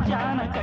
अचानक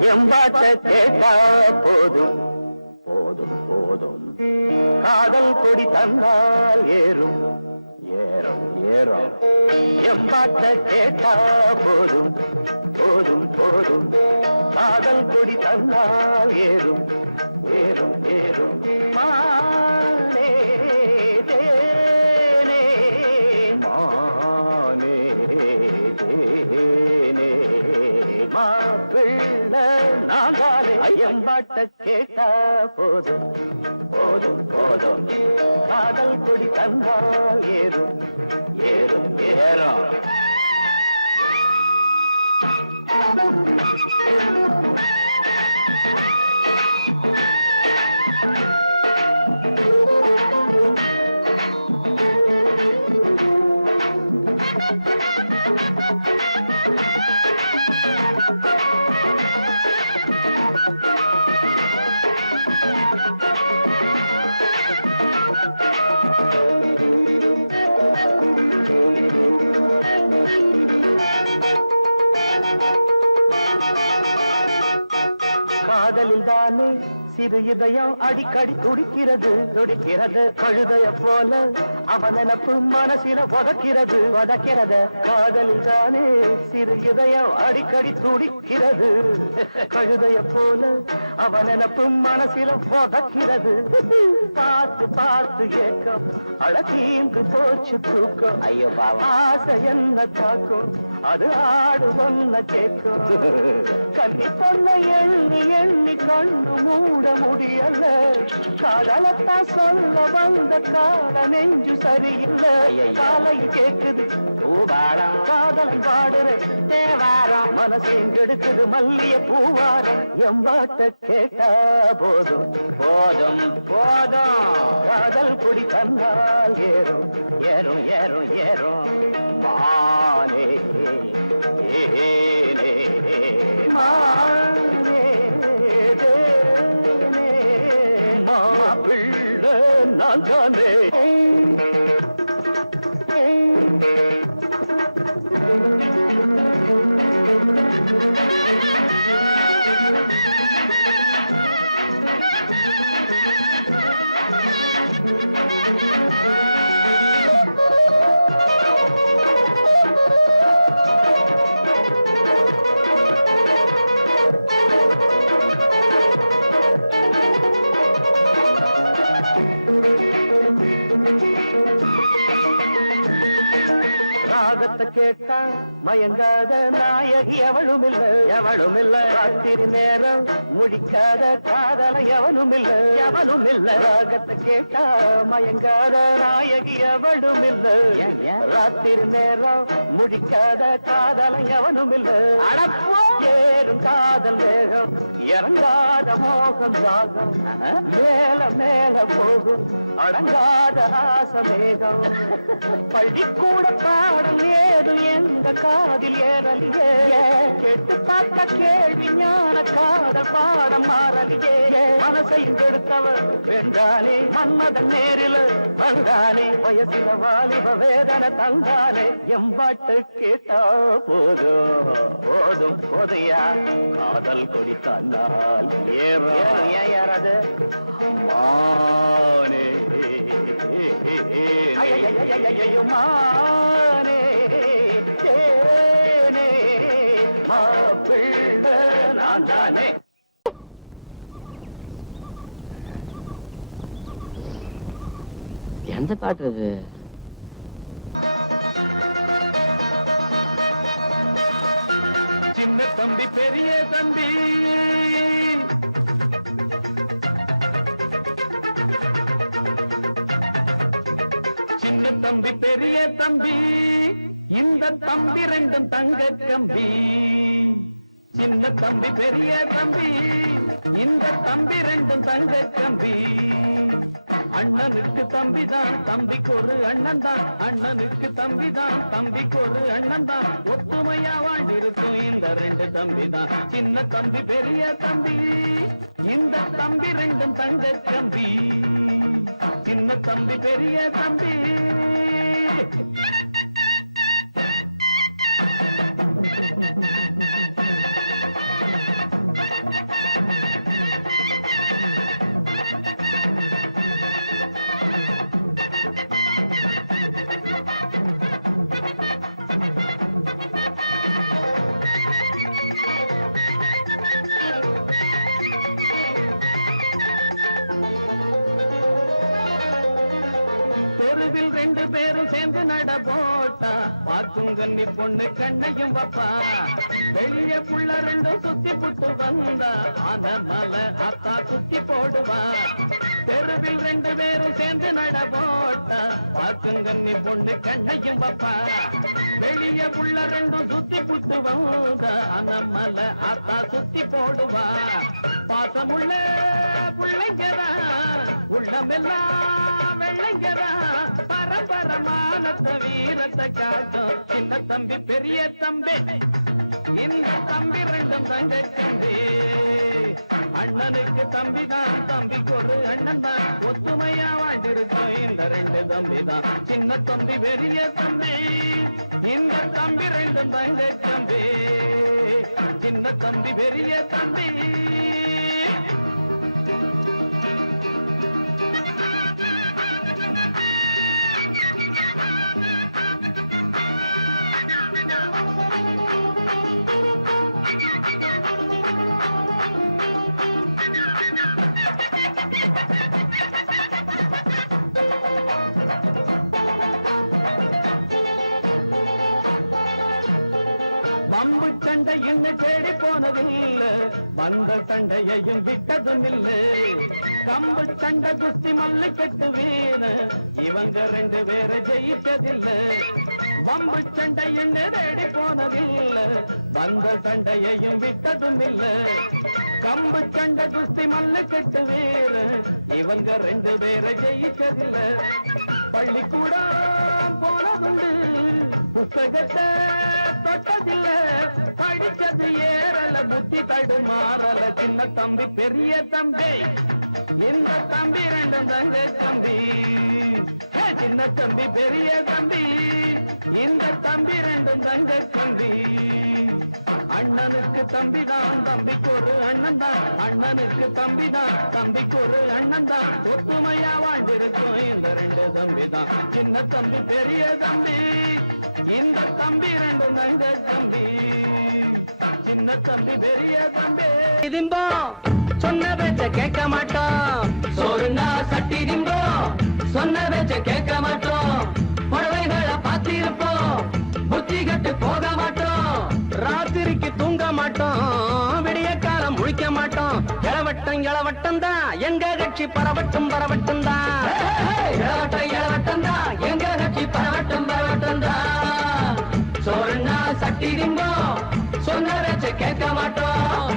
எம்பாட்ட கேட்டா போதும். போதும் போதும். காதல் கொடி தந்தால் ஏறும். ஏறும் ஏறும். எம்பாட்ட கேட்டா போதும். போதும் போதும். காதல் கொடி தந்தால் ஏறும். ஏறும் ஏறும். மா நாங்காலே ஐயம்பாட்ட கேட்டா போதும். போதும் போதும். காதல் கொடி தந்தால் ஏறும் ஏறும் ஏறும். Thank you. காதலில் தானே சிறு இதயம் அடிக்கடி துடிக்கிறது. துடிக்கிறது கழுதைய போல அவன் நினப்பு மனசில உதக்கிறது உதக்கிறது காதலில் தானே சிறு இதயம் அடிக்கடி துடிக்கிறது. கழுதைய போல அவன் நினப்பு மனசில உதக்கிறது பார்த்து பார்த்து ஏக்கம் அழகீந்து போச்சு தூக்கம். ஐயோ ஆசை என்ன தாக்கும் அது ஆடு ஒன்ன கேட்கும் கண்ணி பொண்ண எண்ணி எண்ணி கண்ணு மூட முடியல காதலத்தான் சொல்ல வந்த கால நெஞ்சு சரியில்லை. காலை கேக்குது. பூவாரம் காதலன் பாடுற தேவாரம். கெடுக்குது மல்லிய பூவாரம். எம்பாட்ட கேட்டா போதும். போதும் போதும். காதல் கொடி தந்தால் ஏறும். ஏறும் ஏறும் ஏறும். மானே ஏனே. மானே. மாப்பிள்ளை நான் தானே ராகத்தை மயங்காத நாயகி எவளும் இல்ல எவளும் இல்ல ராத்திரி நேரம் முடிக்காத காதல எவனும் இல்ல எவனும் இல்ல ராகத்தை கேட்டா மயங்காத நாயகி எவளும் இல்ல ராத்திரி நேரம் முடிக்காத காதல எவனும் இல்ல ஏறும் காதல் வேகம் இறங்காத மோகம் ராகம் மேல மேல போகும். அடங்காத ஆசமேகம். பள்ளிக்கூட பாடம் ஏதும் எங்க காதில் ஏறலியே? கேட்டு பார்த்த கேள்வி ஞான காதல் பாடம் மாறலியே? மனசை கெடுத்தவர் வென்றானே மன்மதன் நேரில் வந்தானே. வயசில வாலிப வேதனை தந்தானே. எம்பாட்டு கேட்டா போதும். போதும் போதையா? காதல் கொடி தந்தால் ஏறும் ஏன் யாராது? மானே. மாப்பிள்ளை நான் தானே எந்த பாட்டு சின்ன தம்பி பெரிய தம்பி? சின்ன தம்பி பெரிய தம்பி இந்த தம்பி ரெண்டும் தங்க கம்பி. சின்ன தம்பி பெரிய தம்பி இந்த தம்பி ரெண்டும் தங்க தம்பி அண்ணனுக்கு தம்பிதான் தம்பிக்கு ஒரு அண்ணன் தான் அண்ணனுக்கு தம்பிதான் தம்பிக்கு ஒரு அண்ணன் தான் ஒத்துமையா வாழ்ந்திருக்கும் இந்த ரெண்டு தம்பி தான் சின்ன தம்பி பெரிய தம்பி இந்த தம்பி ரெண்டும் தங்க தம்பி சின்ன தம்பி பெரிய தம்பி. தெருவில் ரெண்டு பேரும் சேர்ந்து நட போட்டா பார்க்கும் கண்ணி பொண்ணு கண்ணையும் வப்பா. வெளிய புள்ள ரெண்டும் சுத்தி புட்டு வந்தா. ஆன மலை அத்தா குத்தி போடுவா. தெருவில் ரெண்டு பேரும் சேர்ந்து நட போட்டா பார்க்கும் கண்ணி பொண்ணு கண்ணையும் வப்பா. வெளிய புள்ள ரெண்டும் சுத்தி புட்டு வந்தா. ஆன மலை அத்தா சுத்தி போடுவா. பாசமுள்ள புள்ளைங்கதா உள்ளமெல்லாம் வெள்ளைங்கதா பரம்பரமானத்த வீரத்தை காட்டும் சின்ன தம்பி பெரிய தம்பி. இந்த தம்பி ரெண்டும் தங்க தம்பி. அண்ணனுக்கு தம்பி தான் தம்பிக்கு ஒரு அண்ணன் தான். ஒத்துமையா வாழ்ந்திருக்கோம் இந்த ரெண்டு தம்பி தான் சின்ன தம்பி பெரிய தம்பி. இந்த தம்பி ரெண்டும் தங்க தம்பி. சின்ன தம்பி பெரிய தம்பி. வம்பு சண்டை இன்னும் தேடி போனதில்லை. வந்த சண்டையையும் விட்டதும் இல்லை கம்பு சண்டை குஸ்தி மல்லு கட்டு வீண. இவங்க ரெண்டு பேரை ஜெயிச்சதில்லை வம்பு சண்டை என்ன தேடி போனதில்லை. வந்த சண்டையையும் விட்டதும் இல்லை கம்பு சண்டை குஸ்தி மல்லு கட்டு வீர இவங்க ரெண்டு பேரை ஜெயிச்சதில்லை பள்ளிக்கூடம் போனதுண்டு. புத்தகத்தை தொட்டதில்லை. படிச்சது ஏறல புத்தி தடுமாறல சின்ன தம்பி பெரிய தம்பி. இந்த தம்பி ரெண்டும் தங்க தம்பி. சின்ன தம்பி பெரிய தம்பி. இந்த தம்பி ரெண்டும் தங்க தம்பி. அண்ணனுக்கு தம்பி தான் தம்பிக்கு ஒரு அண்ணன் தான். அண்ணனுக்கு தம்பி தான் தம்பிக்கு ஒரு அண்ணன் தான். ஒத்துமையா வாழ்ந்திருக்கும் இந்த ரெண்டு தம்பி தான் சின்ன தம்பி பெரிய தம்பி. இந்த தம்பி ரெண்டு நங்க தம்பி. சின்ன தம்பி பெரிய தம்பி. திம்போ சொன்ன பேச்ச கேட்க மாட்டோம். சோறுனா சட்டி திம்போ சொன்ன வச்சு கேட்க மாட்டோம். புடவைகளை பார்த்திருப்போம். புத்தி கட்டு போக மாட்டோம். ராத்திரிக்கு தூங்க மாட்டோம். விடிய காலம் முழிக்க மாட்டோம். இளவட்டம் இளவட்டம் தான். எங்க கட்சி பரவட்டும் பரவட்டும் தான். இளவட்டம் இளவட்டம் தான். எங்க கட்சி பரவட்டும் பரவட்டும் தான். சொன்னா சட்டி திம்போ சொன்ன வச்சு கேட்க மாட்டோம்.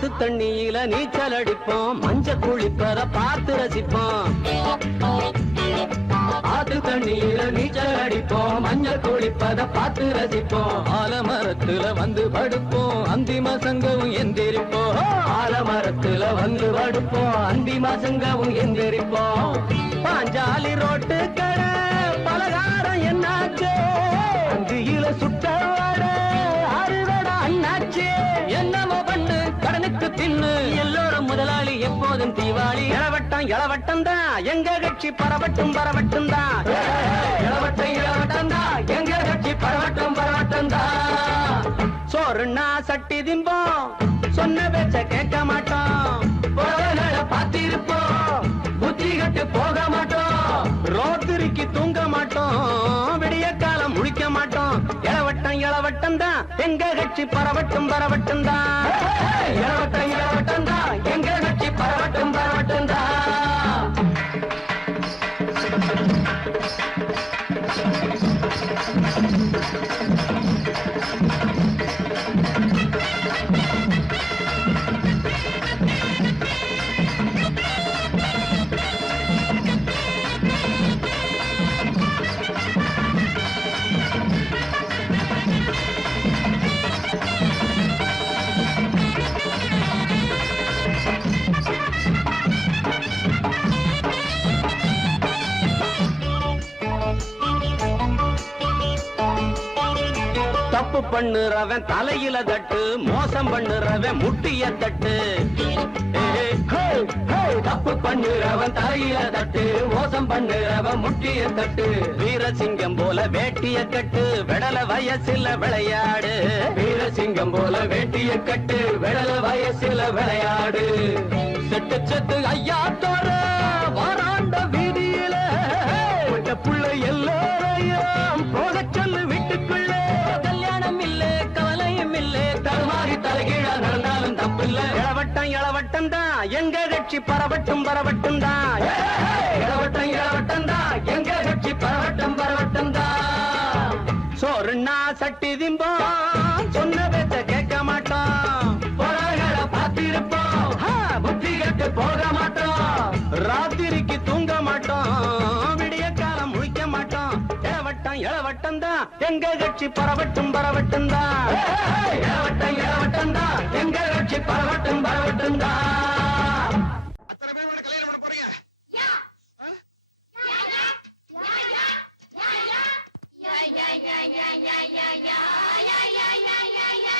ஆத்து தண்ணியில நீச்சல் அடிப்போம் மஞ்ச குளிப்பத பார்த்து ரசிப்போம். ஆத்து தண்ணியில நீச்சல் அடிப்போம் மஞ்சள் குளிப்பத பார்த்து ரசிப்போம். ஆலமரத்துல வந்து படுப்போம். அந்தி சங்கவும் எந்திரிப்போம். ஆலமரத்துல வந்து படுப்போம். அந்தி சங்கவும் எந்திரிப்போம். பாஞ்சாலி ரோட்டு கடை பலகாரம் என்னாச்சு? தின்னு எல்லோரும் முதலாளி எப்போதும் தீவாளி. இளவட்டம் இளவட்டம் தான். எங்க கட்சி பரவட்டும் பரவட்டும் தான். இளவட்டம் இளவட்டம் தான். எங்க கட்சி பரவட்டும் பரவட்டும் தான். சோறுனா சட்டி திம்போம். சொன்ன பேச்ச கேட்க மாட்டோம். பார்த்திருப்போம். புத்தி கட்டு போக மாட்டோம். ரோத்திரிக்கு தூங்க மாட்டோம். விடியக்கா மாட்டோம் இளவட்டம் தான் எங்க கட்சி பரவட்டும் பரவட்டும் தான் இளவட்டம் இளவட்டம் தான் எங்க கட்சி பரவட்டும் பரவட்டும். பண்ணுறவன் தலையில தட்டு மோசம் பண்ணுறவன் முட்டிய தட்டு. தப்பு பண்ணுறவன் தலையில தட்டு மோசம் பண்ணுறவன் முட்டிய தட்டு. வீரசிங்கம் போல வேட்டிய கட்டு விடல வயசுல விளையாடு. வீரசிங்கம் போல வேட்டிய கட்டு விடல வயசுல விளையாடு. செட்டு செட்டு ஐயா தோற வாராண்ட வீதியில விட்ட புள்ள எல்லோரையும் இளவட்டம் தான் எங்க கட்சி பரவட்டும் பரவட்டும் தான் இளவட்டம் இளவட்டம் தான் எங்க கட்சி பரவட்டும் பரவட்டும் தான் சோறுனா சட்டி திம்போம். சொன்ன பேச்ச கேட்க மாட்டோம். புடவைகளை பார்த்திருப்போம். புத்தி கட்டு போக மாட்டோம். இளவட்டம் தான் எங்க கட்சி பரவட்டும் பரவட்டும் தான் இளவட்டம் இளவட்டம் தான் எங்க கட்சி பரவட்டும் பரவட்டும் தான் அத்தனை பேர் உனக்கு கல்யாணம் பண்ண போறீங்க? யா. ஆ? யா யா யா யா. யா யா யா யா யா யா.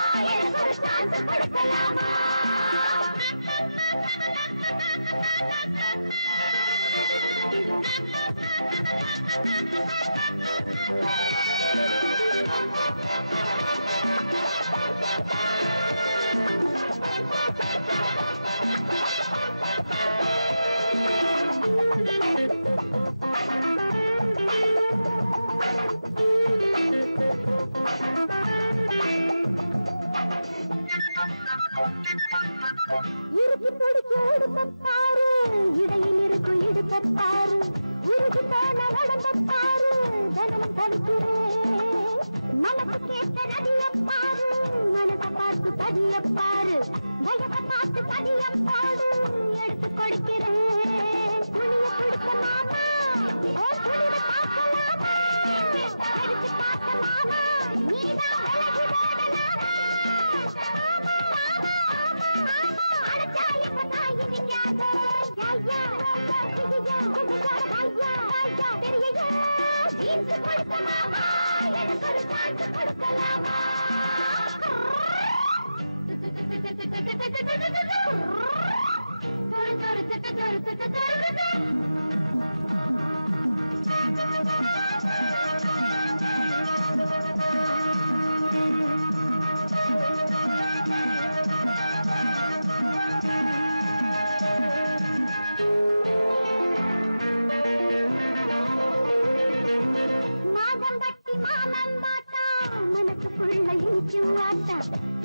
வந்து கொடுக்கலாமா Thank you. இருக்கு பிடிச்சு பாரு இடையில் இருக்கும் எடுத்த பாரு உருகி போன உடம்பப்பாரு தனமும் தவிக்கிறேன் மனசு கேட்ட பாரு மனச பார்த்து பதியப்பாரு வயச பார்த்து பதியப்பாரு எடுத்து கொடுக்கிறேன் துணிய கொடுக்க மாமா.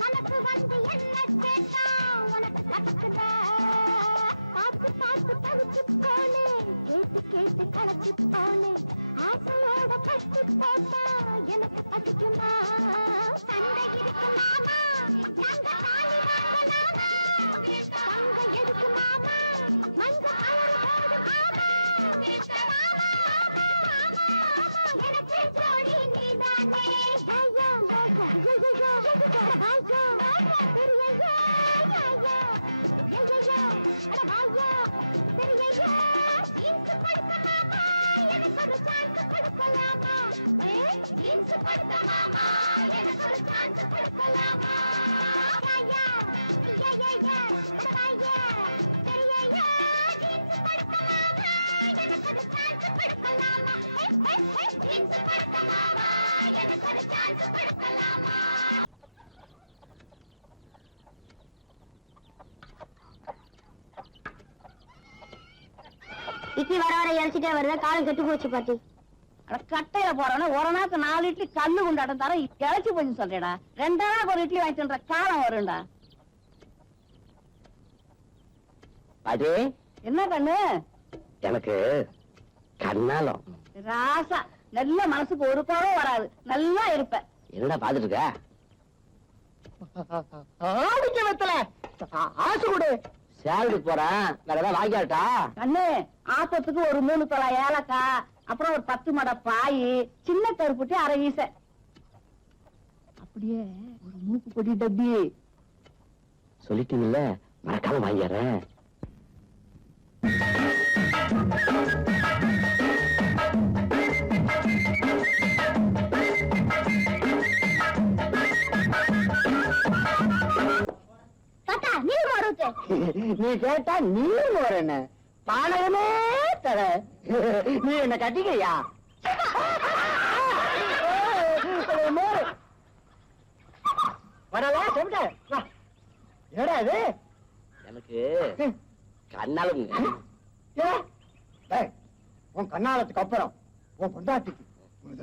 மனசு வந்து என்ன கேட்டா உனக்கு கத்துக்குதா பார்த்து பார்த்து தவிச்சு போனே. கேட்டு கேட்டு கலச்சு போனே. ஆசையோட கட்டி போட்டா எனக்கு பசிக்குமா? சண்டை இருக்கு மாமா. தங்க தாலி வாங்கலாமா தங்க எதுக்கு மாமா. மஞ்ச கலர் போடு மாமா மாமா மாமா. எனக்கு ஜோடி நீதானே. இட்லி வர வர இறச்சிட்டே வருது? காலம் கெட்டு போச்சு பாட்டி. கட்டையில போறவன ஒரு நாளுக்கு நாலு இட்லி கல்லு கொண்டாட்டம் தர இழைச்சி போச்சு சொல்றேடா ரெண்டா ஒரு இட்லி வாங்கி காலம் வரும்டா. அது? என்ன கண்ணு எனக்கு கண்ணாலம். ராசா நல்ல மனசுக்கு ஒரு குறவும் வராது. நல்லா இருப்ப என்னடா பாத்துட்டு இருக்க ஆடிக்க வெத்தல. ஆசு கொடு. சேலரி போறேன். வேற ஏதாவது வாங்கியாட்டா? கண்ணு ஆப்பத்துக்கு ஒரு மூணு தொலை ஏலக்காய் அப்புறம் ஒரு பத்து மட பாய் சின்ன கருப்புட்டி அரை வீச அப்படியே ஒரு மூக்கு பொடி டப்பி சொல்லிட்டீங்கல்ல மறக்காம வாங்கிடுறேன் தாத்தா நீ கேட்டா நீ வரேன்னு பானகமே தர. நீ என்ன கட்டிக்கிறியா வரலா சொல்லிட்ட என்னடா இது? எனக்கு கண்ணாலும் உன் கண்ணாலத்துக்கு அப்புறம் உன் பொண்டாட்டிக்கு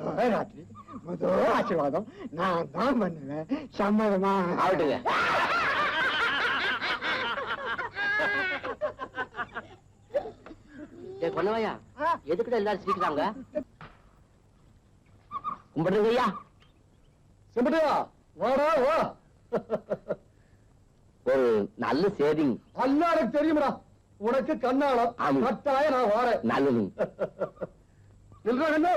முதல் ராத்திரி மது ஆசீர்வாதம் நான் தான் பண்ணுவேன். சம்மதமா? ஆகட்டுங்க. பொன்னவையா எதுக்குடா எல்லாரும் சிரிக்கிறாங்க? கும்பிடுங்க ஐயா செம்பட்டியா வாடா வா. ஒரு நல்ல சேவிங் அல்ல எனக்கு தெரியுமடா. உனக்கு கண்ணாளம். கட்டாய நான் வாரேன். நல்லது. இல்ல என்ன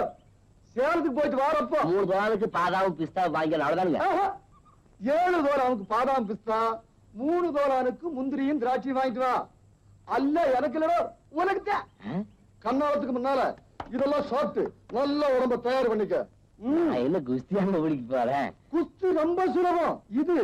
சேலத்துக்கு போயிட்டு வாரப்போ. மூணு தோளுக்கு பாதாவும் பிஸ்தா வாங்கி அவ்வளவுதானுங்க. ஏழு தோலானுக்கு பாதாம் பிஸ்தா மூணு தோலானுக்கு முந்திரியும் திராட்சையும் வாங்கிட்டு வா. அல்ல எனக்கு இல்லடா. உனக்கு தான்? கண்ணாலத்துக்கு முன்னால இதெல்லாம் சாப்பிட்டு நல்ல உடம்ப தயார் பண்ணிக்க. ம். நான் என்ன குஸ்தியாங்க பிடிக்க போறேன்? குஸ்தி ரொம்ப சுலபம். இது